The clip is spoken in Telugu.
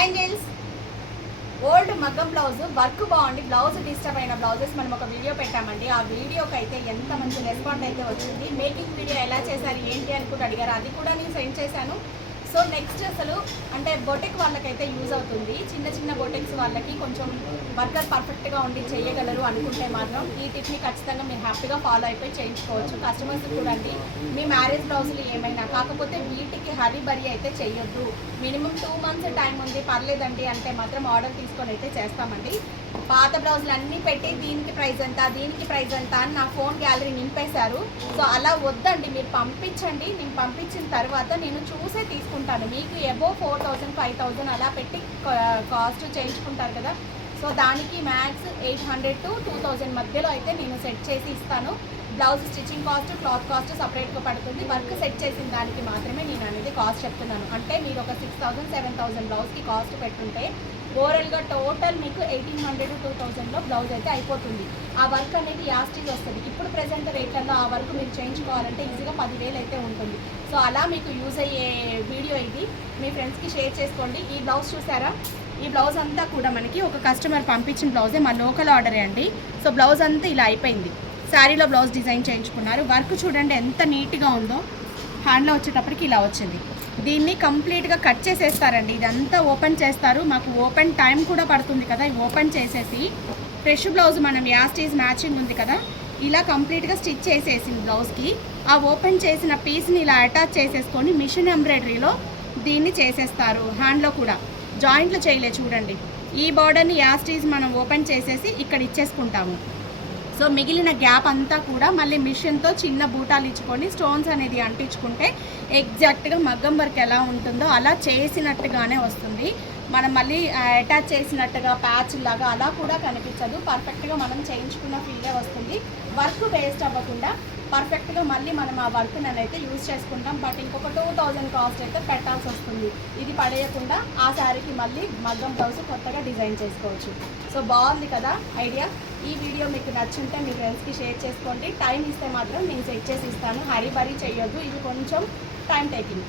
Hi angels. ఓల్డ్ మగ్గం బ్లౌజ్ వర్క్ బాగుండి బ్లౌజ్ డిస్టర్బ్ అయిన బ్లౌజెస్ మనం ఒక వీడియో పెట్టామండి. ఆ వీడియోకి అయితే ఎంత మంచి రెస్పాండ్ అయితే వచ్చింది. మేకింగ్ వీడియో ఎలా చేశారు ఏంటి అని కూడా అడిగారు, అది కూడా నేను సెండ్ చేశాను. సో నెక్స్ట్ అసలు అంటే బొటెక్ వాళ్ళకైతే యూజ్ అవుతుంది. చిన్న చిన్న బొటెక్స్ వాళ్ళకి కొంచెం వర్కర్ పర్ఫెక్ట్గా ఉండి చేయగలరు అనుకుంటే మాత్రం ఈ టిప్ని ఖచ్చితంగా మీరు హ్యాపీగా ఫాలో అయిపోయి చేయించుకోవచ్చు. కస్టమర్స్ చూడండి, మీ మ్యారేజ్ బ్లౌజులు ఏమైనా కాకపోతే వీటికి హరీ బరీ అయితే చేయొద్దు. మినిమం 2 months టైం ఉంది, పర్లేదండి అంటే మాత్రం ఆర్డర్ తీసుకొని అయితే చేస్తామండి. పాత బ్లౌజులు అన్నీ పెట్టి దీనికి ప్రైస్ ఎంత దీనికి ప్రైస్ ఎంత అని నా ఫోన్ గ్యాలరీ నింపేశారు. సో అలా వద్దండి, మీరు పంపించండి. నేను పంపించిన తర్వాత నేను చూసే తీసుకుంటాను. మీకు అబోవ్ 4000 5000 అలా పెట్టి కాస్ట్ చేయించుకుంటారు కదా, సో దానికి మ్యాక్స్ 800 to 2000 మధ్యలో అయితే నేను సెట్ చేసి ఇస్తాను. Blouse stitching cost, cloth cost సపరేట్గా పడుతుంది. వర్క్ సెట్ చేసిన దానికి మాత్రమే నేను అనేది కాస్ట్ చెప్తున్నాను. అంటే మీరు ఒక 6000 7000 బ్లౌజ్కి కాస్ట్ పెట్టుంటే ఓవరాల్గా టోటల్ మీకు 1800 to 2000లో బ్లౌజ్ అయితే అయిపోతుంది. ఆ వర్క్ అనేది యాస్టీజ్ వస్తుంది. ఇప్పుడు ప్రజెంట్ రేట్లలో ఆ వర్క్ మీరు చేయించుకోవాలంటే ఈజీగా 10,000 అయితే ఉంటుంది. సో అలా మీకు యూజ్ అయ్యే వీడియో ఇది, మీ ఫ్రెండ్స్కి షేర్ చేసుకోండి. ఈ బ్లౌజ్ చూసారా, ఈ బ్లౌజ్ అంతా కూడా మనకి ఒక కస్టమర్ పంపించిన బ్లౌజే, మా లోకల్ ఆర్డరే అండి. సో బ్లౌజ్ అంతా ఇలా అయిపోయింది. శారీలో బ్లౌజ్ డిజైన్ చేయించుకున్నారు. వర్క్ చూడండి ఎంత నీట్గా ఉందో. హ్యాండ్లో వచ్చేటప్పటికి ఇలా వచ్చింది. దీన్ని కంప్లీట్గా కట్ చేసేస్తారండి. ఇదంతా ఓపెన్ చేస్తారు. మాకు ఓపెన్ టైం కూడా పడుతుంది కదా. ఓపెన్ చేసేసి ఫ్రెష్ బ్లౌజ్ మనం యాస్టీజ్ మ్యాచింగ్ ఉంది కదా, ఇలా కంప్లీట్గా స్టిచ్ చేసేసింది బ్లౌజ్కి. ఆ ఓపెన్ చేసిన పీస్ని ఇలా అటాచ్ చేసేసుకొని మిషన్ ఎంబ్రాయిడరీలో దీన్ని చేసేస్తారు. హ్యాండ్లో కూడా జాయింట్లు చేయలే చూడండి. ఈ బార్డర్ని యాస్టీజ్ మనం ఓపెన్ చేసేసి ఇక్కడ ఇచ్చేసుకుంటాము. సో మిగిలిన గ్యాప్ అంతా కూడా మళ్ళీ మిషన్తో చిన్న బూటాలు ఇచ్చుకొని స్టోన్స్ అనేది అంటించుకుంటే ఎగ్జాక్ట్గా మగ్గం వర్క్ ఎలా ఉంటుందో అలా చేసినట్టుగానే వస్తుంది. మనం మళ్ళీ అటాచ్ చేసినట్టుగా ప్యాచ్ లాగా అలా కూడా కనిపించదు. పర్ఫెక్ట్గా మనం చేయించుకున్న ఫీలే వస్తుంది. వర్క్ వేస్ట్ అవ్వకుండా పర్ఫెక్ట్గా మళ్ళీ మనం ఆ వర్క్ని అయితే యూజ్ చేసుకుంటాం. బట్ ఇంకొక 2000 కాస్ట్ అయితే పెట్టాల్సి వస్తుంది. ఇది పడేయకుండా ఆ శారీకి మళ్ళీ మగ్గం బ్లౌజ్ కొత్తగా డిజైన్ చేసుకోవచ్చు. సో బాగుంది కదా ఐడియా. ఈ వీడియో మీకు నచ్చుంటే మీ ఫ్రెండ్స్కి షేర్ చేసుకోండి. టైం ఇస్తే మాత్రం నేను సెట్ చేసి ఇస్తాను. హరీ బరీ చేయొద్దు, ఇది కొంచెం టైం టేకింగ్.